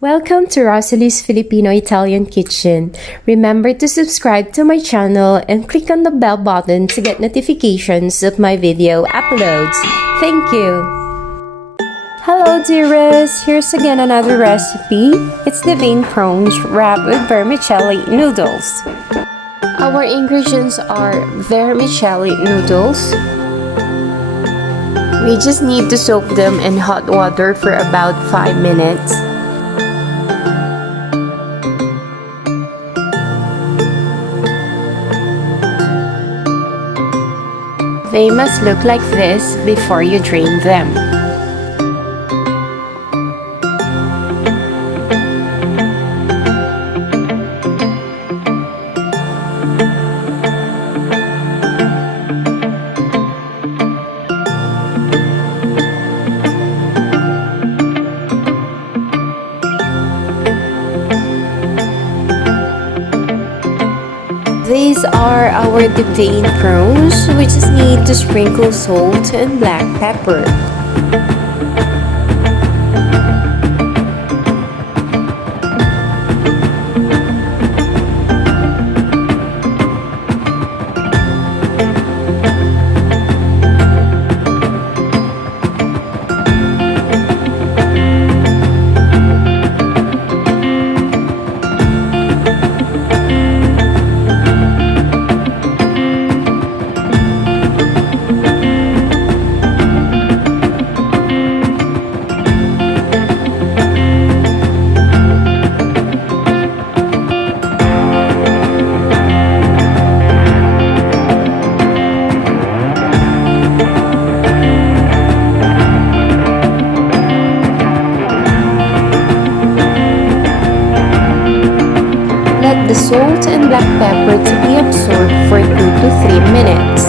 Welcome to Rosalie's Filipino-Italian Kitchen. Remember to subscribe to my channel and click on the bell button to get notifications of my video uploads. Thank you! Hello dearest! Here's again another recipe. It's Devein prawns wrapped with vermicelli noodles. Our ingredients are vermicelli noodles. We just need to soak them in hot water for about 5 minutes. They must look like this before you drain them. These are our Devein prawns. We just need to sprinkle salt and black pepper. Let the salt and black pepper to be absorbed for 2 to 3 minutes.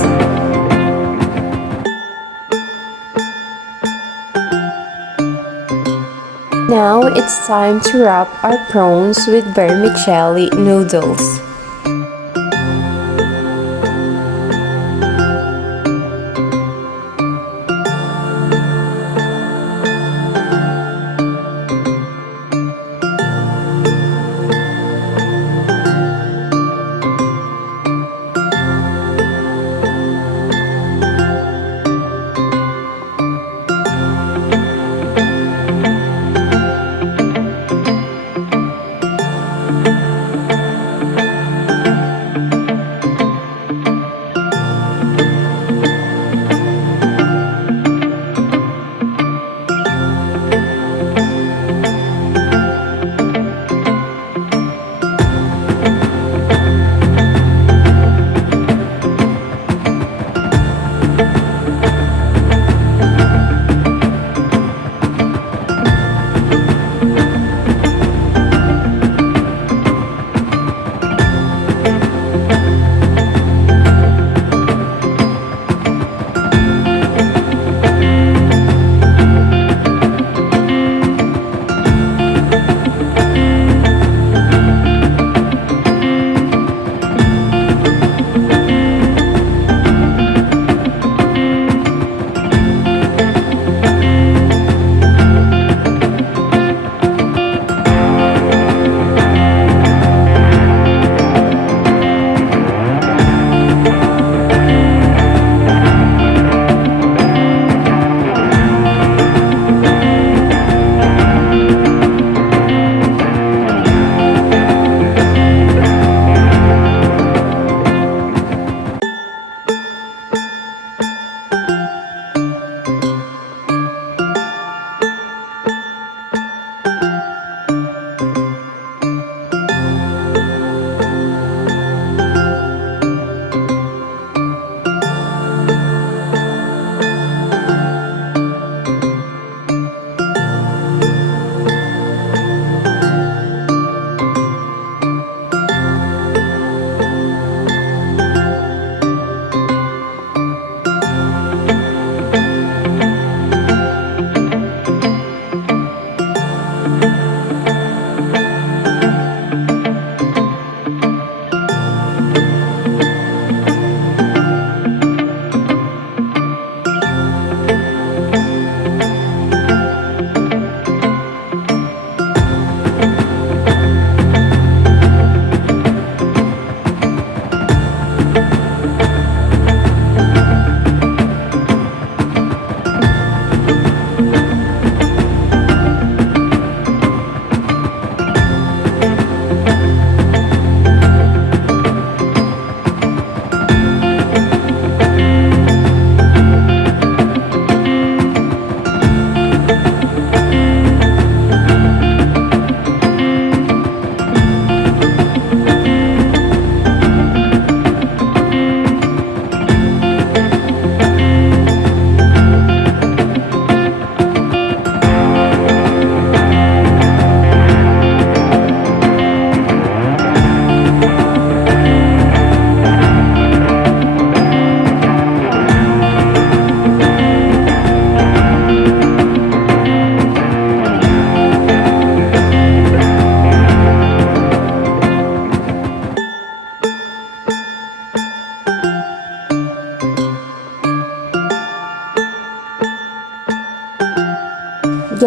Now it's time to wrap our prawns with vermicelli noodles.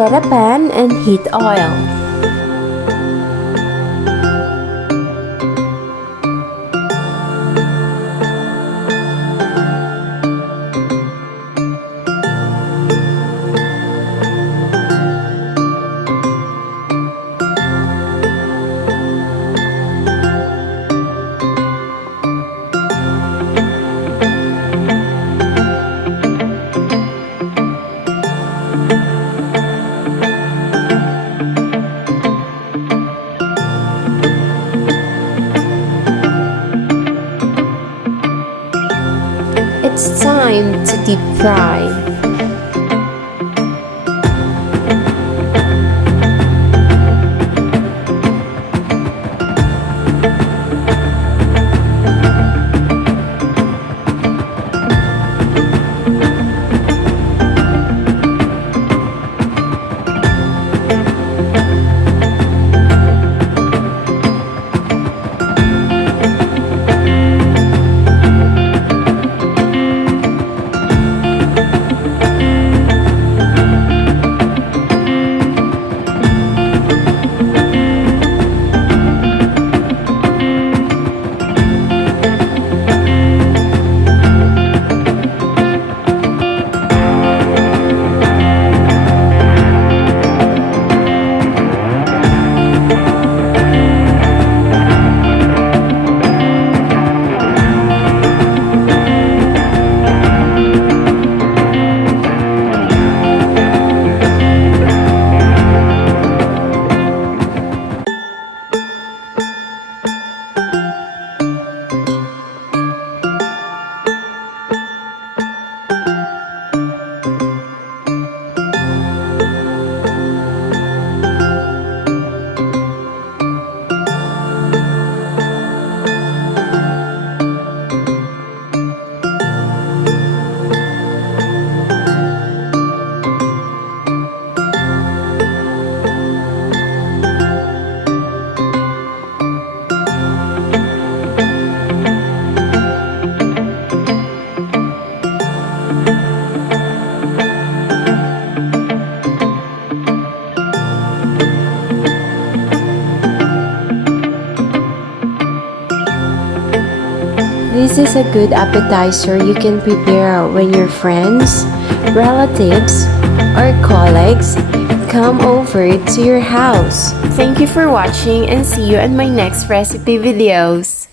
Get a pan and heat oil. It's time to deep fry. This is a good appetizer you can prepare when your friends, relatives, or colleagues come over to your house. Thank you for watching and see you in my next recipe videos.